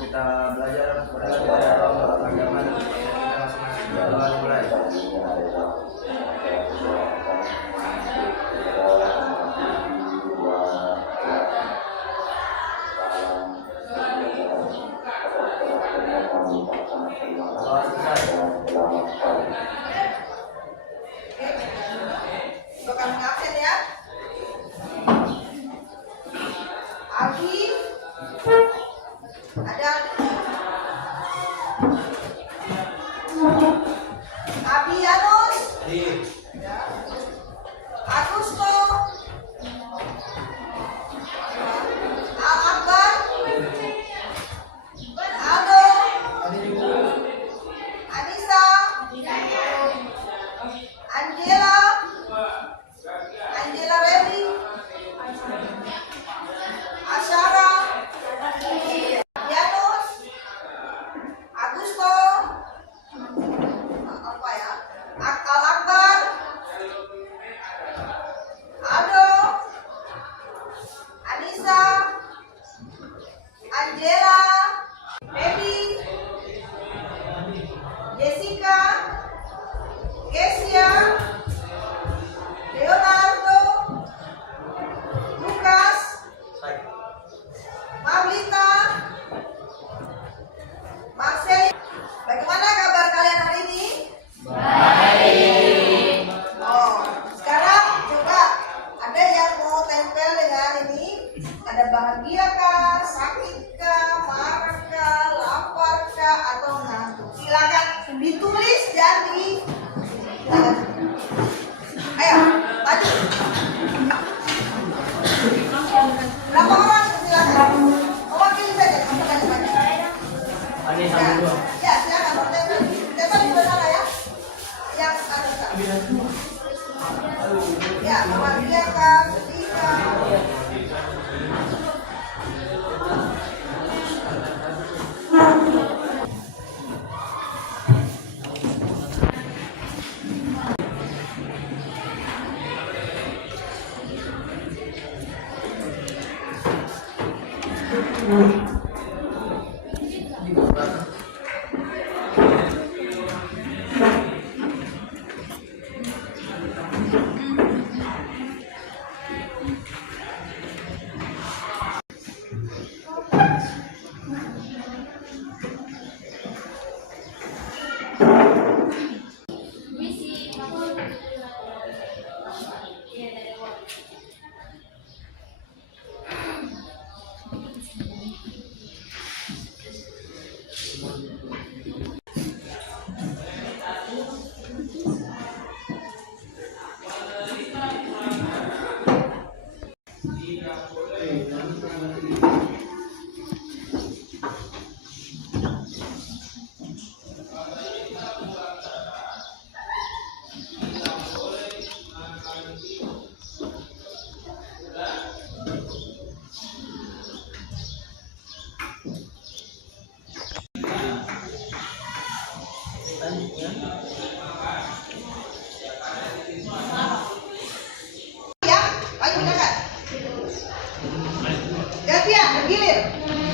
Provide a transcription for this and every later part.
Kita belajar dalam agama kita masing-masing. Bahagiakah, sakitkah, marahkah, laparkah, atau ngantuk? Silakan ditulis dan ayo maju. Berapa orang silakan? Mewakili saja, kamu tanya banyak. Ada satu dua. Ya silakan bertanya. Tema di sana ya. Yang ada. Ya bahagiakah, sedihkah?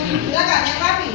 Silakan yang rapi.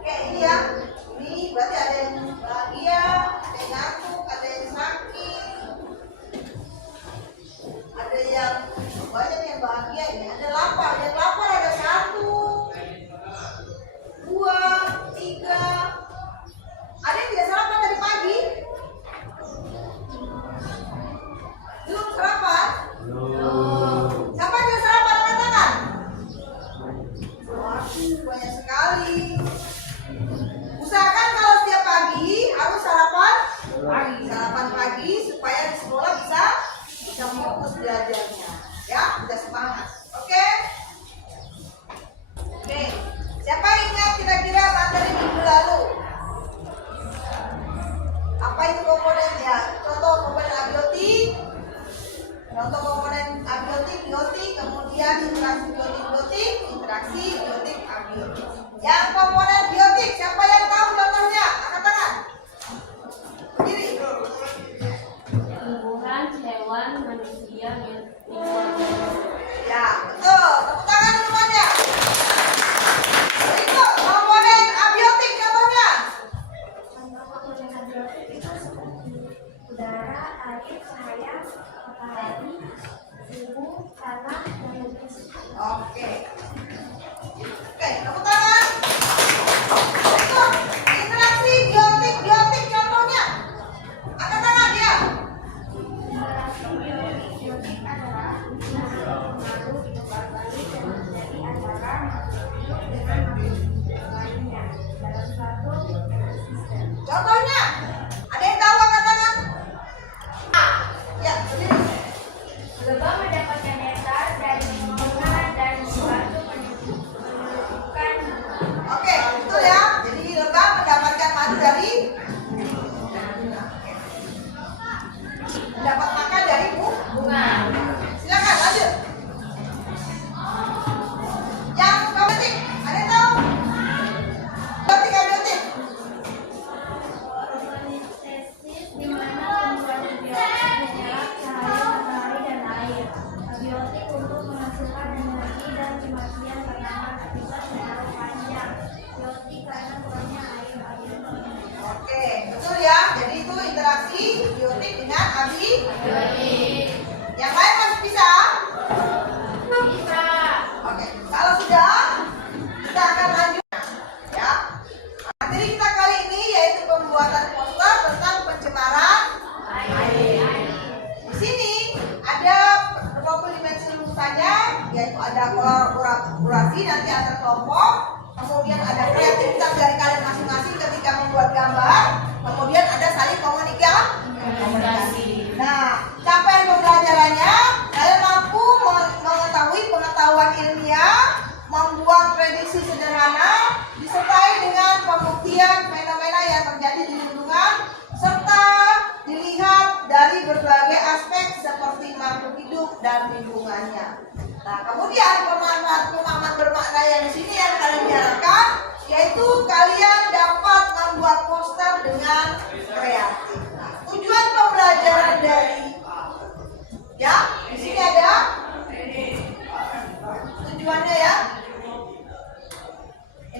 Oke, ini ya. Ini berarti ada yang bahagia, ada yang ngantuk, ada yang sakit, ada yang banyak yang bahagia ini. Ada lapar, yang lapar ada 1, 2, 3. Ada yang tidak sarapan dari pagi? Belum sarapan? Siapa yang tidak sarapan angkat tangan? Waduh, banyak sekali. Usahakan kalau setiap pagi harus sarapan pagi supaya di sekolah bisa fokus belajarnya, ya, bisa semangat. Oke? Oke. Siapa yang ingat kira-kira materi minggu lalu? Apa itu komponennya? Contoh komponen abiotik. Contoh komponen abiotik, biotik, kemudian interaksi biotik-biotik, interaksi biotik-abiotik. Yang komponen biotik, siapa yang tahu contohnya? Angkat tangan. Berdiri. Tumbuhan, hewan, manusia, Ya, betul. Tepuk tangan semuanya. Berikut komponen abiotik contohnya. contoh komponen abiotik itu seperti udara, air, cahaya, matahari, suhu, tanah, dan nutrisi. Oke. Oke, tepuk tangan. Berikut interaksi biotik contohnya. Angkat tangan ya. Interaksi biotik adalah hubungan pengaruh dibalik dan terjadi antara makhluk hidup dengan makhluk hidup lainnya dalam suatu ekosistem. Contohnya, ada yang tahu angkat tangan? Ya, berdiri. Lebah mendapatkan nektar dari bunga dan suatu penumpukan. Oke, betul ya. Jadi lebah mendapatkan madu dari mendapat makan dari bunga. Silakan lanjut. Yang abiotik, ada yang tahu? Abiotik. Fotosintesis di mana tumbuhan biotik menyerap cahaya matahari dan air. Abiotik untuk menghasilkan energi dan kematian tanaman akibat pengaruh panjang. Biotik karena kurangnya air abiotik. Oke, betul ya. Jadi itu interaksi biotik dengan abiotik. Yang lain masih bisa? Bisa. Oke, kalau sudah, kita akan lanjut. Ya. Materi kita kali ini yaitu pembuatan poster tentang pencemaran air. Di sini ada 20 dimensi rumusannya, yaitu ada kolaborasi nanti antar kelompok, kemudian ada kreativitas dari kalian masing-masing ketika membuat gambar, kemudian ada saling komunikasi. Nah, capaian pembelajarannya, kalian mampu mengetahui pengetahuan ilmiah, membuat prediksi sederhana, disertai dengan pembuktian fenomena yang terjadi di lingkungan, serta dilihat dari berbagai aspek seperti makhluk hidup dan lingkungannya. Nah, kemudian pemahaman bermakna yang di sini yang kalian harapkan, yaitu kalian dapat membuat poster dengan kreatif. Nah, tujuan pembelajaran dari di sini ada tujuannya ya.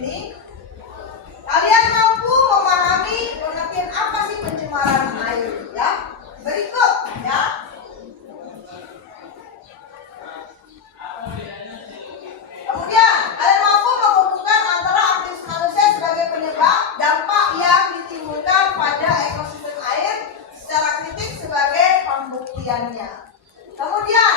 Ini kalian mampu memahami pengertian apa sih pencemaran air ya. Berikut ya. Kemudian kalian mampu menghubungkan antara aktivitas manusia sebagai penyebab dampak yang ditimbulkan pada ekosistem air secara kritik sebagai pembuktiannya. Kemudian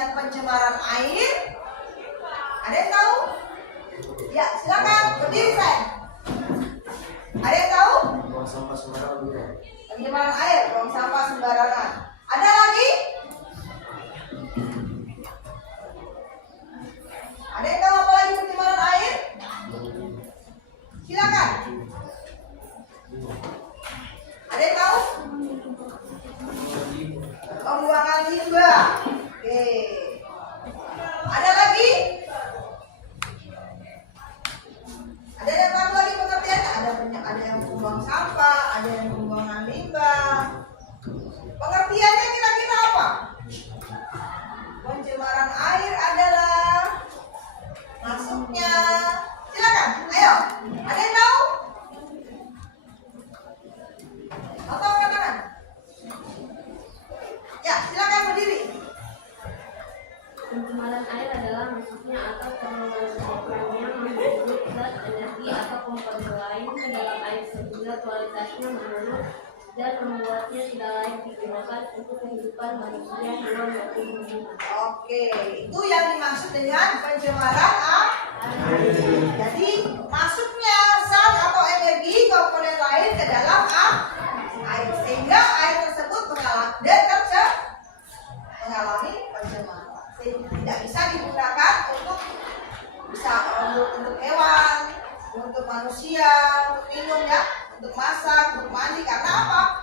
dengan pencemaran air? Ada yang tahu? Ya, silakan berdiri saya. Ada yang tahu? Buang sampah sembarangan juga. Pencemaran air, buang sampah sembarangan. Ada lagi? Ada yang tahu apa lagi pencemaran air? Silakan. Ada yang tahu? Pembuangan limbah. Oke. Ada lagi? Ada yang tahu lagi pengertiannya? Ada yang membuang sampah, ada yang pembuangan limbah. Pengertiannya kira-kira apa? Pencemaran air adalah masuknya. Silakan, ayo. Ada yang tahu? Atau angkat tangan? Ya, silakan berdiri. Pencemaran air adalah masuknya atau pengeluarannya menghirup zat energi atau komponen lain ke dalam air sehingga kualitasnya menurun dan membuatnya tidak layak digunakan untuk kehidupan manusia, hewan maupun tumbuhan. Oke, itu yang dimaksud dengan pencemaran air. Jadi masuknya zat atau energi komponen lain ke dalam air sehingga air tersebut mengalami pencemaran. Sehingga tidak bisa digunakan untuk hewan, untuk manusia, untuk minum ya, untuk masak, untuk mandi karena apa?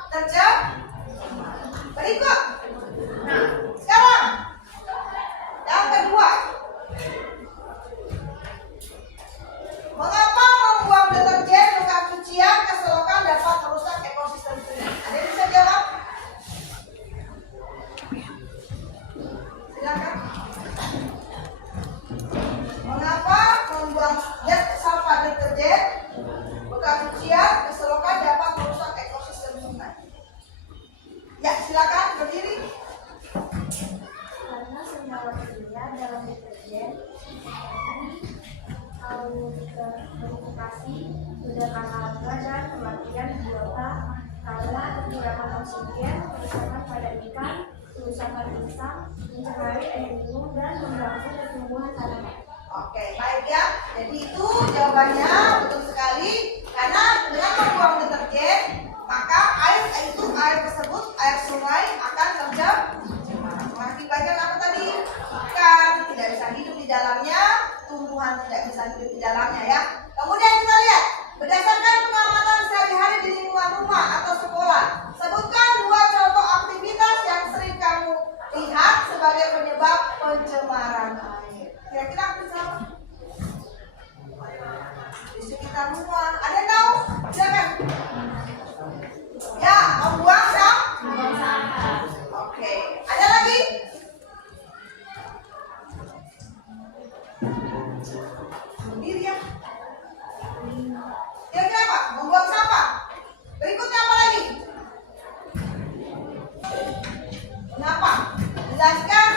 Berikut. Nah, sekarang yang kedua, mengapa membuang deterjen, bekas cucian ke selokan dapat merusak ekosistem sungai? Ada yang bisa jawab? Silakan. Mengapa membuang sampah deterjen, bekas cucian ke selokan dapat merusak ekosistem sungai? Ya, silakan berdiri. Karena senyawa kimia dalam deterjen verifikasi ledakan alga dan kematian biota karena kekurangan oksigen, kerusakan pada ikan, kerusakan insang, mencemari air minum dan mengganggu pertumbuhan tanaman. Oke, baik ya. Jadi itu jawabannya betul sekali. Karena dengan membuang deterjen, maka air tersebut, air sungai akan tercemar. Mengakibatkan apa tadi? Ikan tidak bisa hidup di dalamnya, tumbuhan tidak bisa hidup di dalamnya ya. Kemudian kita lihat, berdasarkan pengamatan sehari-hari di lingkungan rumah atau sekolah, sebutkan 2 contoh aktivitas yang sering kamu lihat sebagai penyebab pencemaran air. Kira-kira apa? Di sekitar rumah. Ada yang tahu? Silakan. Ya, membuang sampah. Oke. Ada lagi? Berdiri ya. Kira-kira apa? Membuang sampah. Berikutnya apa lagi? Kenapa? Jelaskan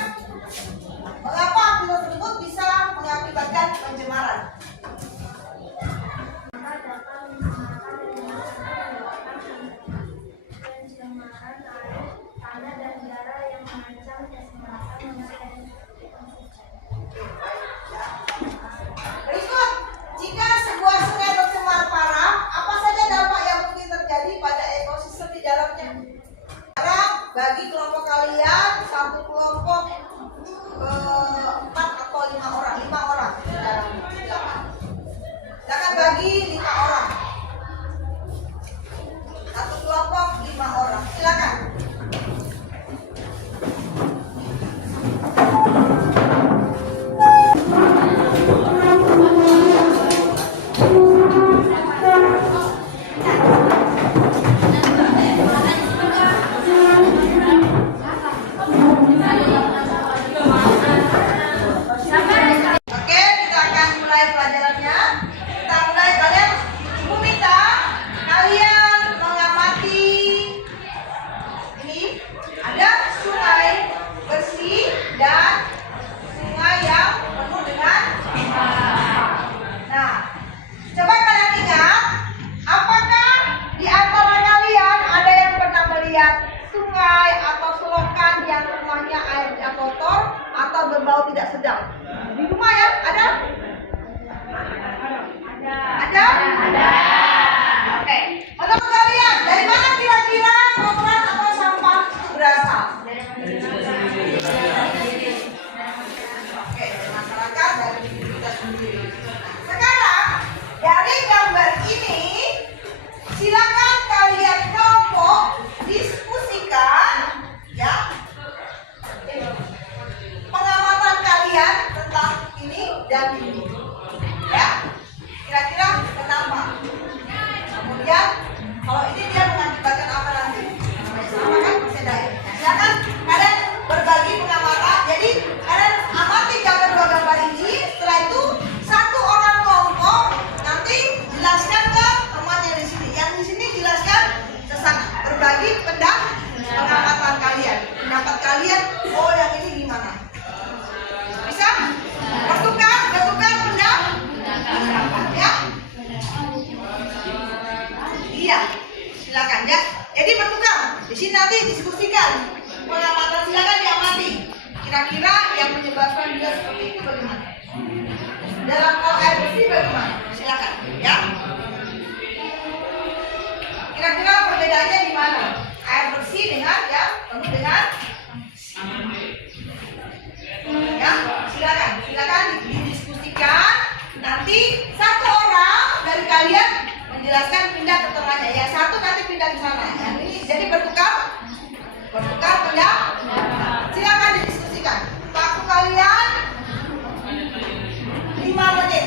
mengapa aktivitas tersebut bisa mengakibatkan pencemaran. Maka berbau tidak sedap. Di rumah ya, ada? Ada? Ada. Oke. Menurut kalian, dari mana kira-kira kotoran atau sampah berasal? Oke, dari masyarakat, dari diri kita sendiri. Sekarang, dari gambar ini, silakan kalian kelompok diskusikan ya pengamatan kalian tentang ini dan ini ya, kira-kira kenapa, kemudian kalau ini dia mengakibatkan apa nanti, sama kan masih ada. Silakan kalian berbagi pengamatan. Jadi kalian amati dua gambar ini, setelah itu satu orang kelompok nanti jelaskan ke temannya di sini, yang di sini jelaskan sesama, berbagi pengamatan kalian, pendapat kalian. Oh, yang ini gimana? Bisa? Bertukar pendapat ya? Iya, silakan ya. Jadi bertukar. Di sini nanti diskusikan pengamatan, silakan diamati. Kira-kira yang menyebabkan dia seperti itu bagaimana? Dalam hal air bersih bagaimana? Silakan ya. Kira-kira perbedaannya di mana? Air bersih dengan ya, penuh dengan ya, silakan didiskusikan. Nanti satu orang dari kalian menjelaskan pindah ke tengahnya. Yang satu nanti pindah ke sana. Yang ini jadi bertukar pendapat. Silakan didiskusikan. Waktu kalian 5 menit.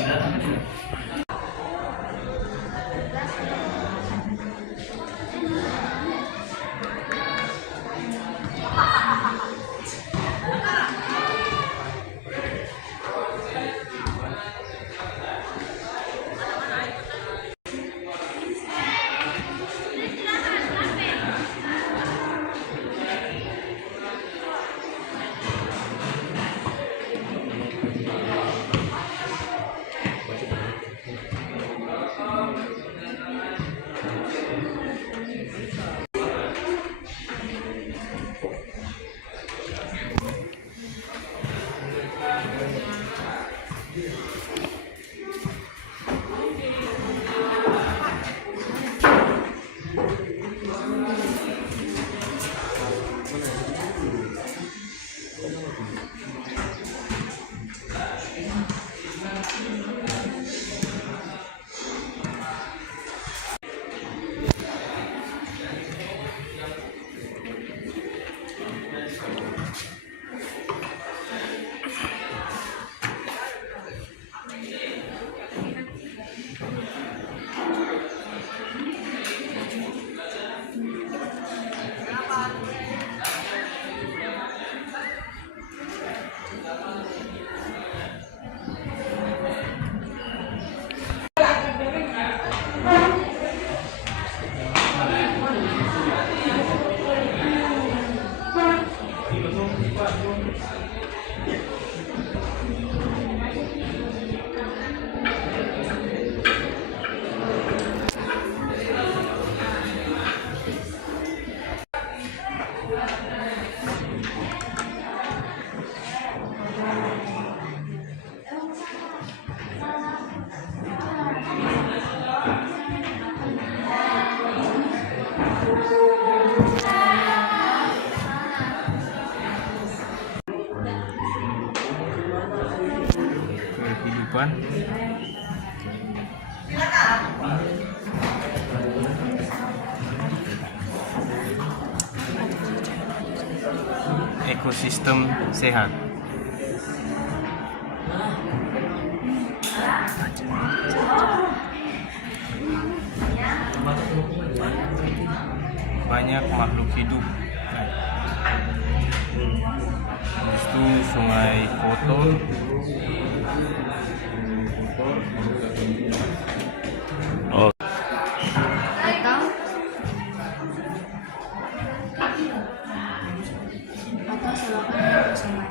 Kehidupan ekosistem sehat. Banyak makhluk hidup. Habis itu sungai kotor. Oh. Atau selokan sungai.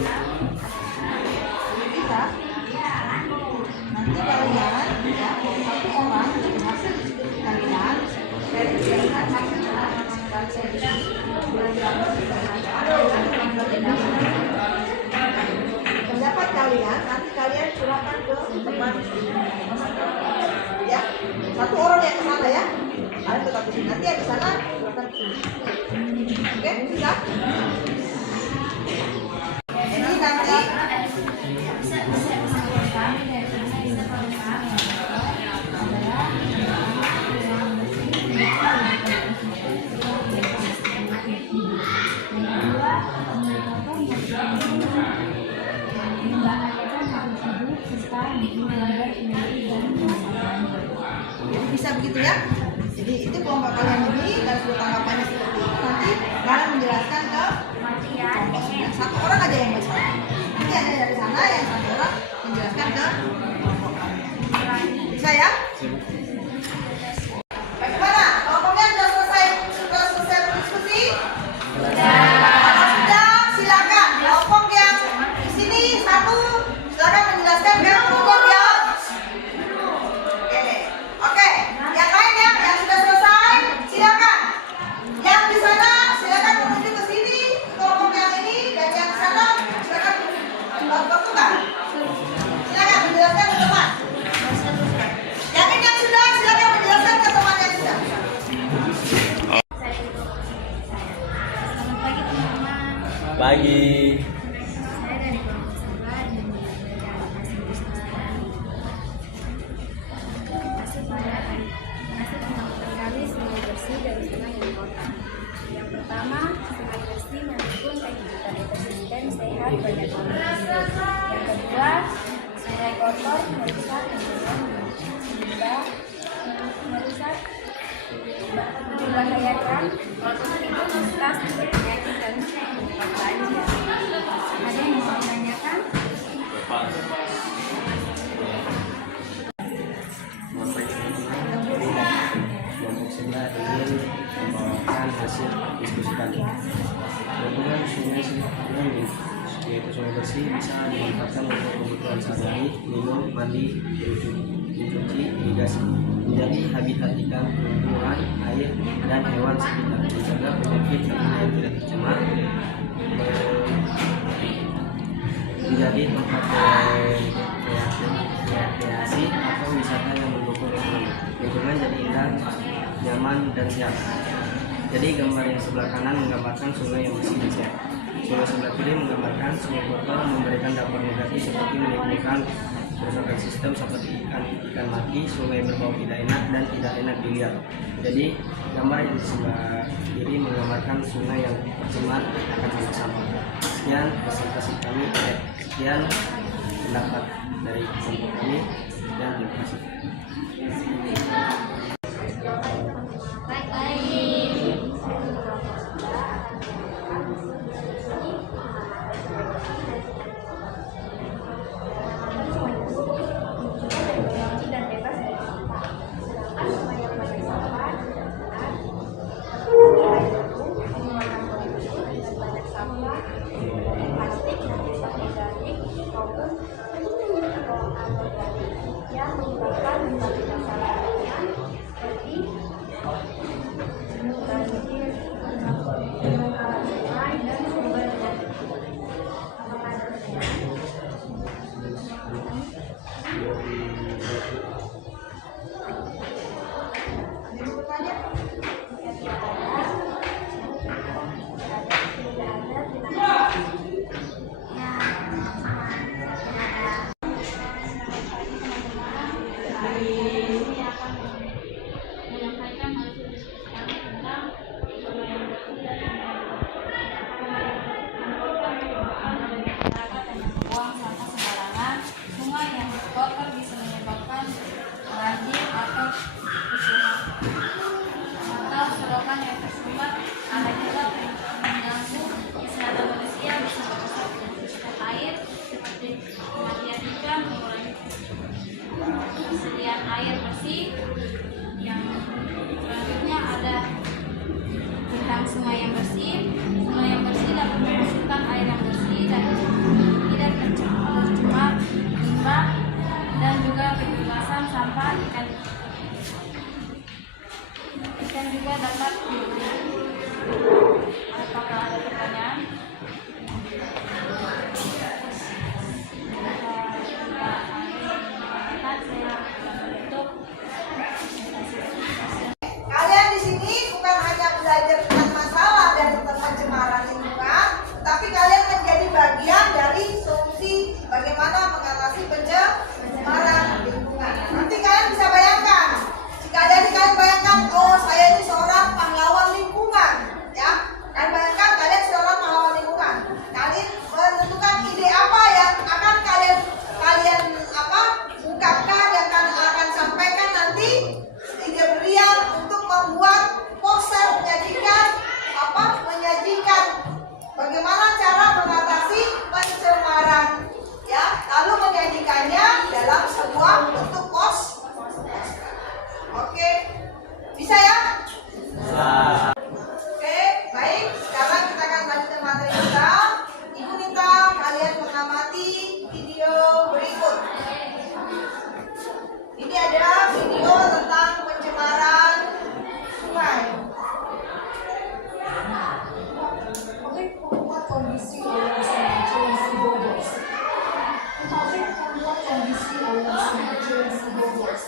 Bisa. Nanti kalian ya, satu orang hasil kalian pendapat kalian nanti kalian curahkan ke teman ya, satu orang yang ke sana ya, kalian tetap di sini, nanti yang di sana curahkan ke sini. Oke, bisa. Jadi nanti bisa begitu ya. Jadi itu kelompok kalian ini kalau sudah tanggapannya seperti itu, nanti kalian menjelaskan ke kelompok sebelah. Satu orang aja yang baca. Nanti ada dari sana yang satu orang menjelaskan ke kelompok kalian. Bisa ya? Bagaimana? Kelompoknya sudah selesai berdiskusi? Kalau sudah, silakan. Kelompok yang di sini satu, silakan menjelaskan ke kelompok yang Oke, yang lain yang sudah selesai, silakan. Yang di sana silakan menuju ke sini, kelompok yang ini, dan yang di sana silakan bertukar. Silakan menjelaskan ke teman. Yang ini yang sudah, silakan menjelaskan ke teman yang sudah. Selamat pagi teman-teman. Pagi. Saya dari kelompok sebelah dan belajar bahasa Inggris Nusantara. Masih tentang kali sungai bersih dari sungai yang kotor. Yang pertama, sungai bersih mendukung kehidupan ekosistem sehat banyak makhluk hidup. Yang kedua, sungai kotor merusak lingkungan sehingga merusak membahayakan imunitas penyakit dan penyebab banjir. Ada yang mau ditanyakan? Kelompok sebelah ingin membawakan hasil diskusi kami. Kebetulan sungai ini yaitu sungai bersih bisa dimanfaatkan untuk kebutuhan sehari-hari, minum, mandi, mencuci, irigasi, menjadi habitat ikan, tumbuhan, air, dan hewan sekitar, mencegah penyakit serta yang tidak tercemar, menjadi tempat rekreasi atau wisata yang mendukung ekonomi. Lingkungan jadi indah, nyaman, dan sehat. Jadi gambar yang sebelah kanan menggambarkan sungai yang bersih dan sehat. Sungai sebelah kiri menggambarkan sungai kotor memberikan dampak negatif seperti menimbulkan kerusakan sistem seperti ikan mati, sungai berbau tidak enak dan tidak enak dilihat. Jadi gambar yang di sebelah kiri menggambarkan sungai yang tercemar akan banyak sampah. Sekian presentasi kami, sekian pendapat dari kelompok kami, dan terima kasih. yang menyebabkan berbagai masalah seperti banjir, pembakaran sungai, dan sumber penyakit. Apakah ada pertanyaan? Buang sampah sembarangan, sungai yang kotor bisa menyebabkan banjir atau kerusakan atau selokan yang tersumbat. Ada juga mengganggu kesehatan manusia, bisa merusak kebersihan air seperti kematian ikan, mengurangi persediaan air bersih. Yang selanjutnya ada tentang sungai yang bersih. Sungai yang bersih dapat menghasilkan air yang bersih dan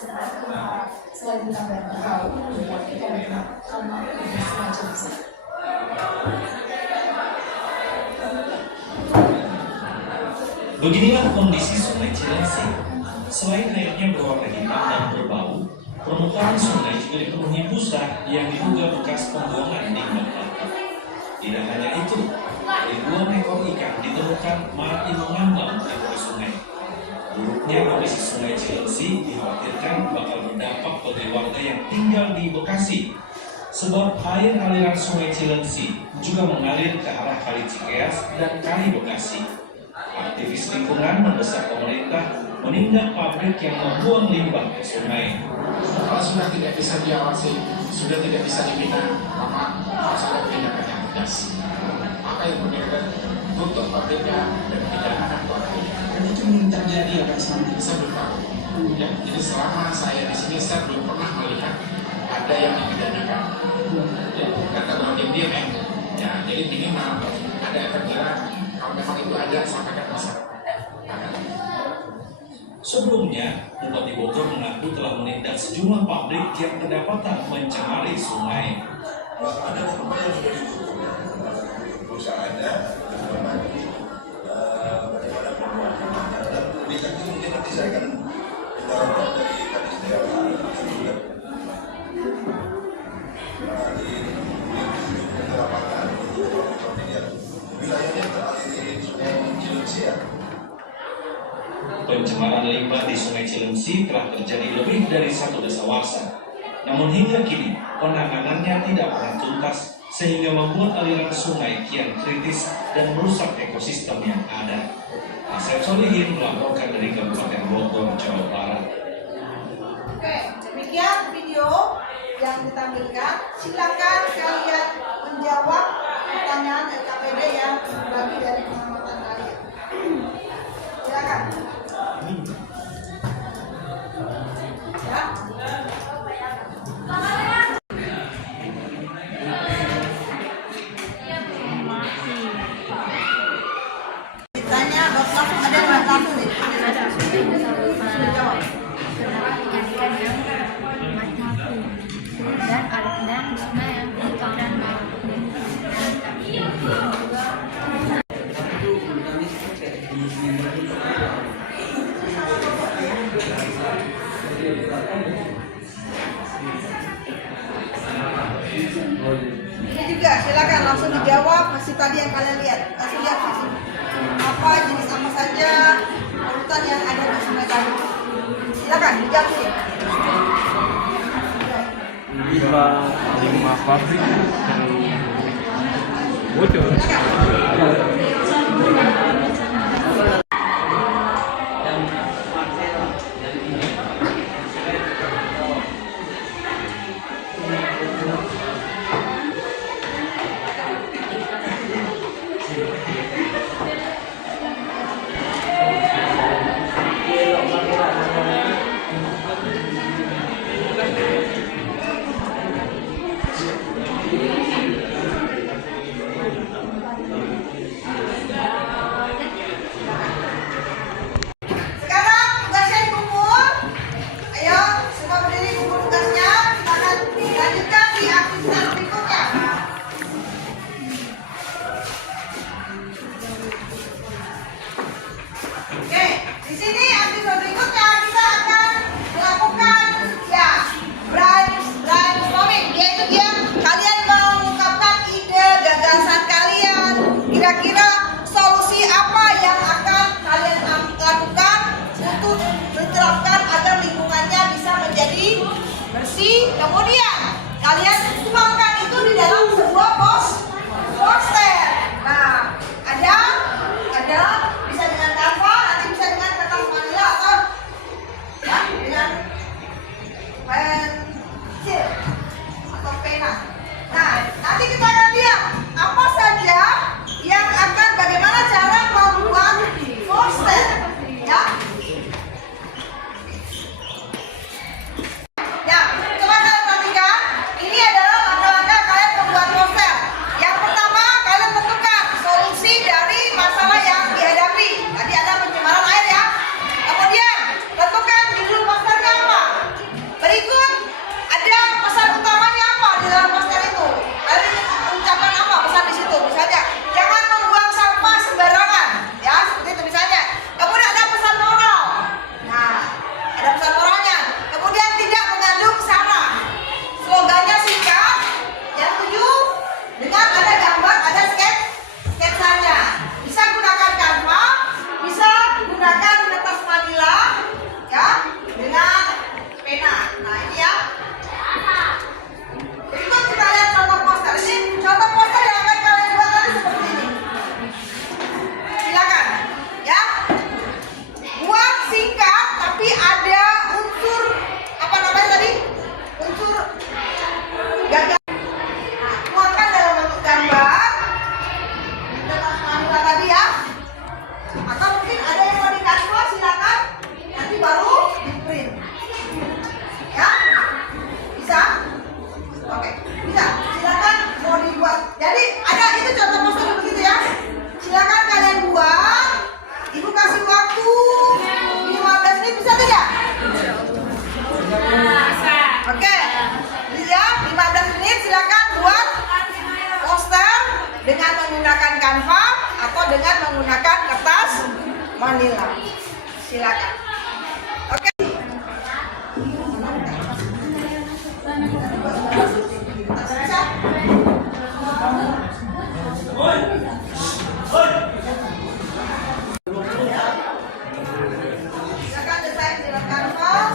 Selain menambah tahu membuat kalma semacam itu. Beginilah kondisi Sungai Cilengsi. Selain airnya berwarna hitam dan berbau, permukaan sungai juga dipenuhi busa yang diduga bekas pembuangan limbah plastik. Tidak hanya itu, ribuan ekor ikan ditemukan mati mengambang di tepi sungai. Buruknya kondisi Sungai Cilengsi dikhawatirkan bakal berdampak bagi warga yang tinggal di Bekasi. Sebab air aliran Sungai Cilengsi juga mengalir ke arah Kali Cikeas dan Kali Bekasi. Aktivis lingkungan mendesak pemerintah menindak pabrik yang membuang limbah ke sungai. Kalau sudah tidak bisa diawasi, sudah tidak bisa dibina, maka harus ada tindakan yang tegas. Apa yang berbeda untuk pabriknya dan pidana pelakunya. Dan itu belum terjadi ya Pak Ismail? Saya belum tahu. Ya, jadi selama saya di sini saya belum pernah melihat ada yang dipidanakan. Ya, kata orang diam-diam ya, jadi minimal ada efek jerah. Kalau memang itu ada, sampaikan masyarakat. Sebelumnya, Bupati Bogor mengaku telah menindak sejumlah pabrik yang kedapatan mencemari sungai. Ada beberapa yang sudah ditutup perusahaannya, bagaimana pembuatannya. Dan lebih lanjut mungkin nanti saya akan minta laporan dari Kadis Desa juga di lapangan untuk wilayahnya teraliri Sungai Cilengsi. Pencemaran limbah di Sungai Cilengsi telah terjadi lebih dari 1 dasawarsa. Namun hingga kini, penanganannya tidak pernah tuntas sehingga membuat aliran sungai kian kritis dan merusak ekosistem yang ada. Asep Solihin melaporkan dari Kabupaten Bogor, Jawa Barat. Oke, demikian video yang ditampilkan. Silakan kalian menjawab pertanyaan LKPD yang bagi dari pengamatan kalian. Silakan. Ya. Ditanya, langsung ada yang langsung nih. Jawab. ikan-ikan yang mati apung dan musnah yang di keadaan baik. Ini juga silakan langsung dijawab masih tadi yang kalian lihat. Langsung lihat di sini. Apa jenis apa saja polutan yang ada di sungai tadi? Silakan dijawab sini. Lima pabrik bocor. menggunakan kertas manila ya dengan pena. Nah ini ya. Berikut kita lihat contoh poster. Ini contoh poster yang akan kalian buat tadi seperti ini. Silakan ya. Buat singkat tapi ada unsur apa namanya tadi? Unsur gagal. Nah, tuangkan dalam bentuk gambar. Kertas manila tadi ya. Atau mungkin ada yang mau di kanvas, silakan nanti baru di print ya, bisa? Oke, bisa, silakan mau dibuat. Jadi ada itu contoh poster begitu ya, silakan kalian buat. Ibu kasih waktu 15 menit, bisa tidak? Oke, bisa 15 menit, silakan buat poster dengan menggunakan kanvas atau dengan menggunakan kertas manila. Silakan. Oke. Silakan desain dengan kanvas.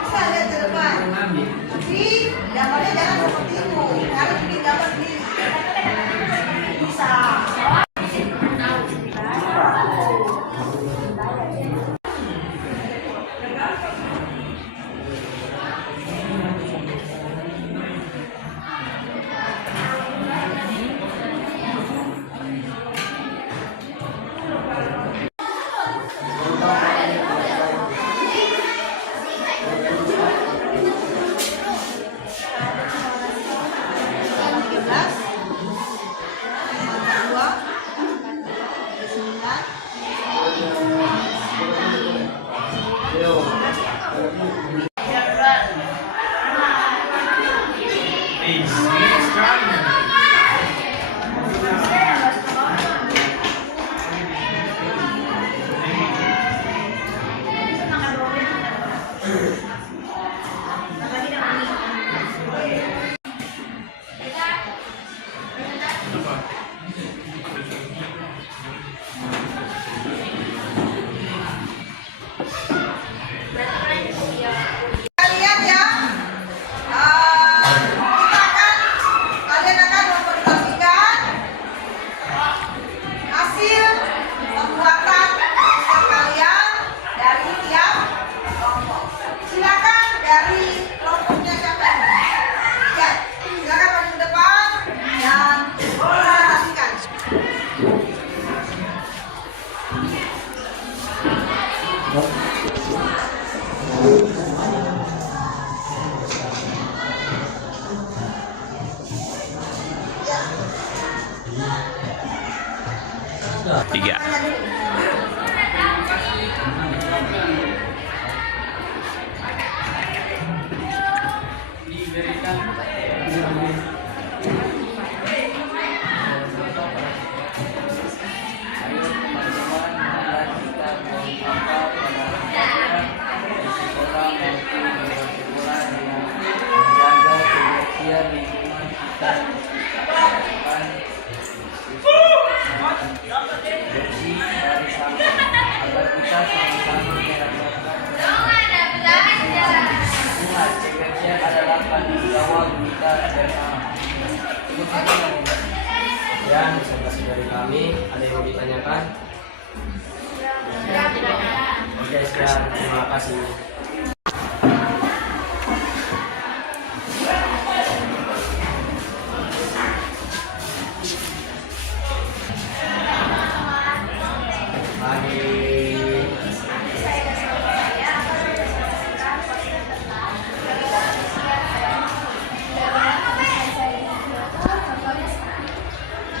Bisa lihat ke depan. Tapi gambarnya jangan seperti itu. Harus bikin gambar sendiri. Bisa. Kalian ya, kalian akan mempresentasikan hasil pembuatan poster kalian dari tiap kelompok. Silakan dari kelompoknya siapa? Ya, silakan maju ke depan dan presentasikan. Tiga. Ya, presentasi dari kami. Ada yang mau ditanyakan? Oke, sekian. Terima kasih.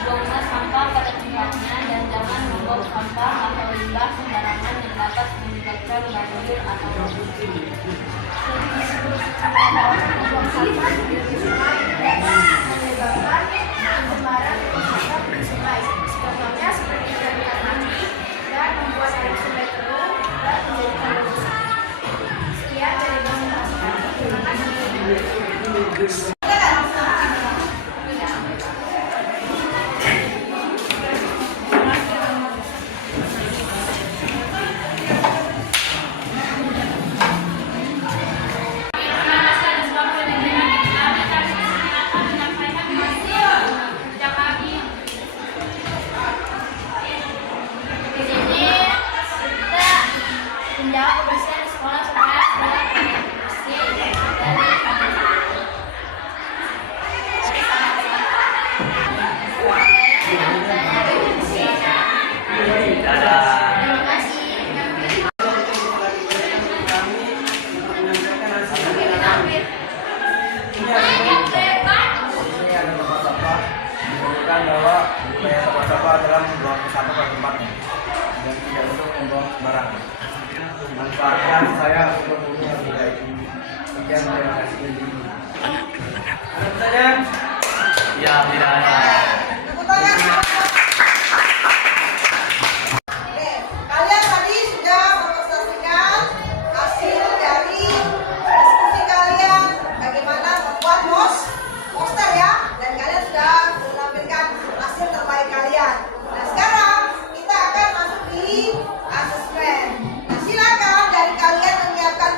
Buanglah sampah pada tempatnya dan jangan membuang sampah atau limbah sembarangan yang dapat menyebabkan banjir atau lumpur. Membuang sampah di sungai menyebabkan pencemaran sampah di sungai. Contohnya seperti ikan mati dan membuat air sungai keruh dan menjadikan menjaga kebersihan di sekolah supaya sekolah bersih Terima kasih. Ini ada sampah-sampah menunjukkan bahwa budaya sampah-sampah adalah membuang sampah pada tempatnya dan tidak untuk membuang sembarangan. Manfaatkan saya untuk membuang budaya ini. Sekian, terima kasih. Ada pertanyaan? Ya, tidak ada. Tepuk tangan. Oke, kalian tadi sudah mempresentasikan hasil dari diskusi kalian bagaimana membuat poster ya, dan kalian sudah menampilkan hasil terbaik kalian. Nah sekarang kita akan masuk di asesmen. Nah silakan dari kalian menyiapkan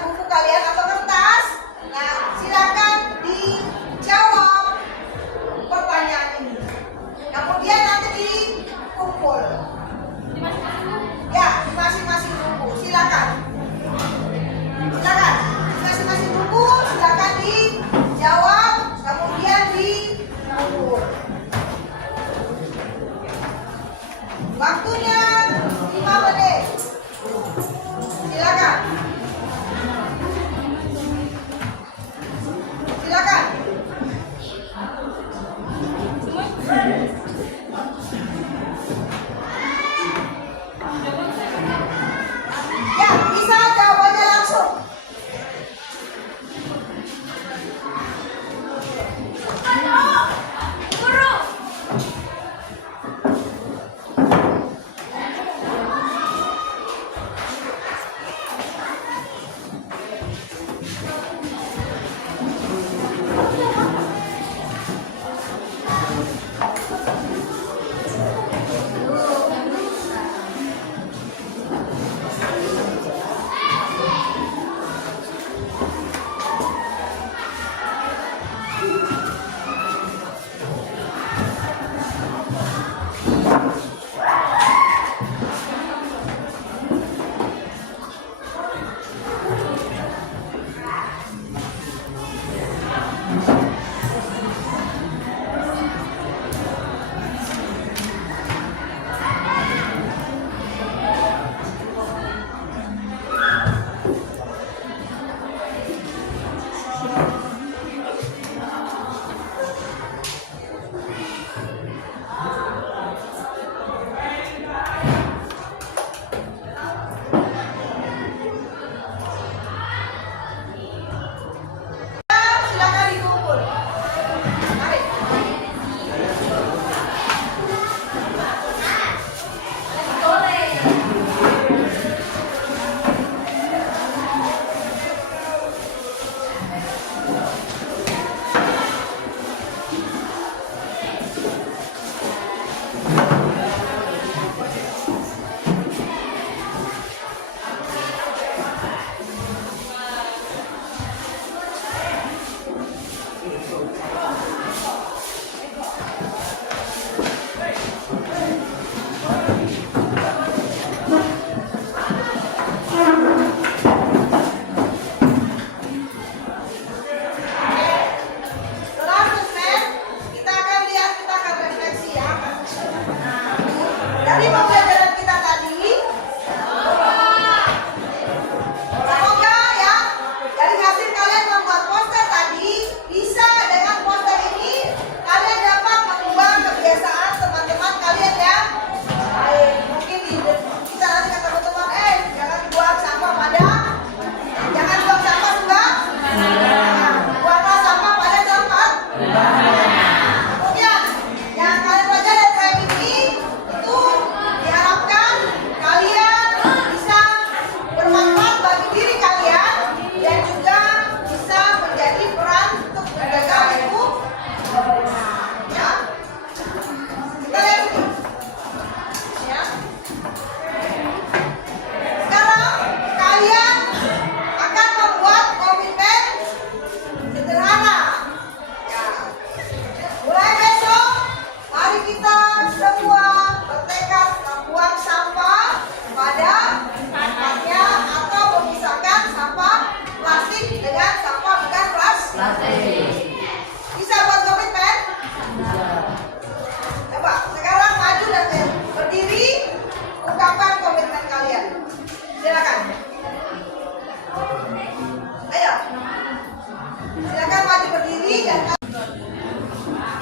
Silakan maju berdiri dan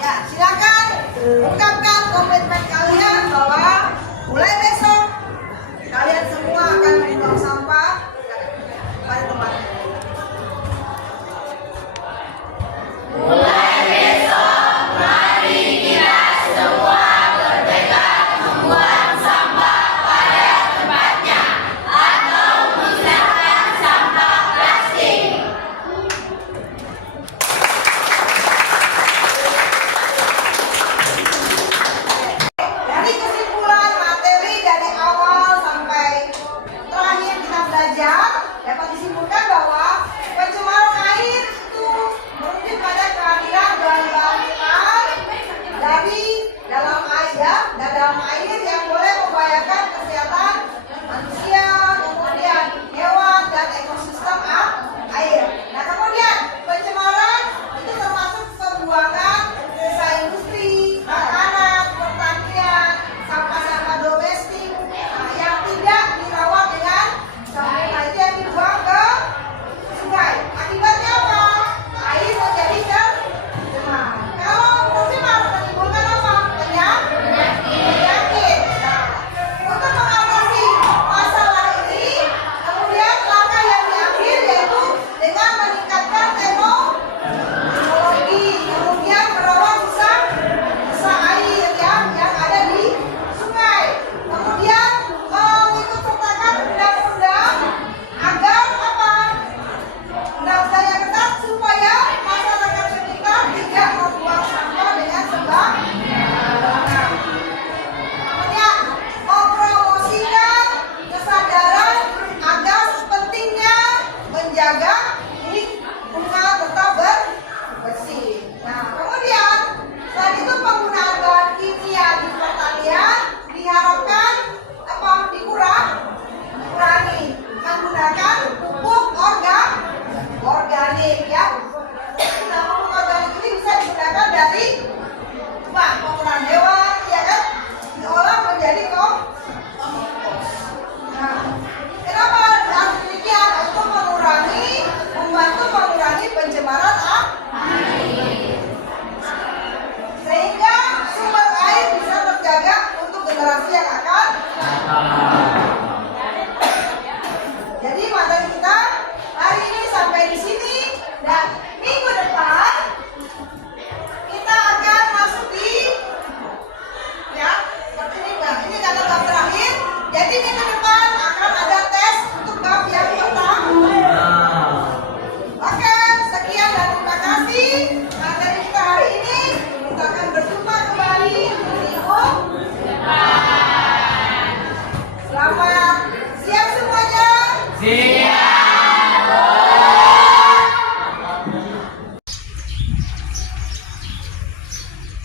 ya, silakan ungkapkan komitmen kalian bahwa mulai besok kalian semua akan membuang sampah pada tempatnya. Dari kesimpulan materi dari awal sampai terakhir kita belajar dapat disimpulkan bahwa pencemaran air itu merujuk pada kehadiran bahan-bahan dari dalam air ya, dan dalam air yang boleh membahayakan kesehatan manusia, kemudian hewan dan ekosistem air. Nah, kemudian pencemaran itu termasuk pembuangan sisa industri, makanan, pertanian, sampah-sampah domestik yang tidak dirawat dengan sempurna, itu yang dibuang ke sungai. Akibatnya apa? Air menjadi tercemar. Kalau tercemar menimbulkan apa? Penyakit. Nah, untuk mengatasi masalah ini, kemudian langkah yang diambil yaitu dengan meningkatkan teknologi, kemudian merawat sisa air yang ada di sungai, kemudian mengikut sertakan undang-undang agar apa? Undang-undang yang ketat supaya masyarakat sekitar tidak membuang sampah dengan sembarangan. Kemudian mempromosikan kesadaran agar pentingnya menjaga lingkungan tetap bersih. Nah, kemudian selain itu penggunaan bahan kimia di pertanian diharapkan apa? Dikurangi menggunakan pupuk organik ya. Nah, pupuk organik ini bisa digunakan dari kotoran hewan ya kan, diolah menjadi kompos. Nah, kenapa harus demikian? Untuk membantu mengurangi pencemaran air, sehingga sumber air bisa terjaga untuk generasi yang akan datang. Jadi materi kita hari ini sampai di sini, dan minggu depan kita akan masuk di ya seperti ini Mbak. Ini kata bab terakhir. Jadi minggu depan akan ada tes untuk bab yang pertama. Oke, sekian dan terima kasih materi kita hari ini. Kita akan berjumpa kembali di minggu depan. Selamat siang semuanya.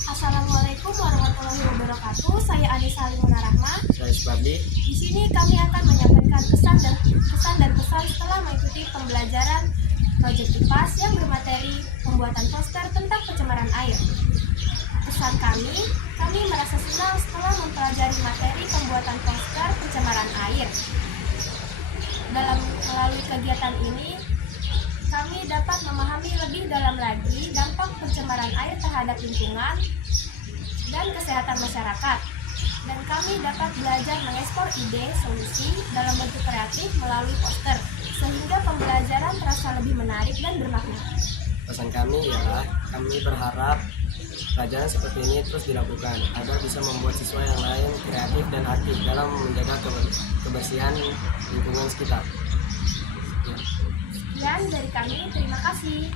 Assalamualaikum warahmatullahi wabarakatuh. Saya Anissa Limuna Rahma. Saya Supardi. Di sini kami akan menyampaikan kesan dan pesan setelah mengikuti pembelajaran proyek IPAS yang bermateri pembuatan poster tentang pencemaran air. Pesan kami merasa senang setelah mempelajari materi pembuatan poster pencemaran air. Melalui kegiatan ini, kami dapat memahami lebih dalam lagi dampak pencemaran air terhadap lingkungan dan kesehatan masyarakat. Dan kami dapat belajar mengekspor ide, solusi dalam bentuk kreatif melalui poster, sehingga pembelajaran terasa lebih menarik dan bermakna. Pesan kami ialah kami berharap pelajaran seperti ini terus dilakukan agar bisa membuat siswa yang lain kreatif dan aktif dalam menjaga kebersihan lingkungan sekitar. Sekian dari kami, terima kasih.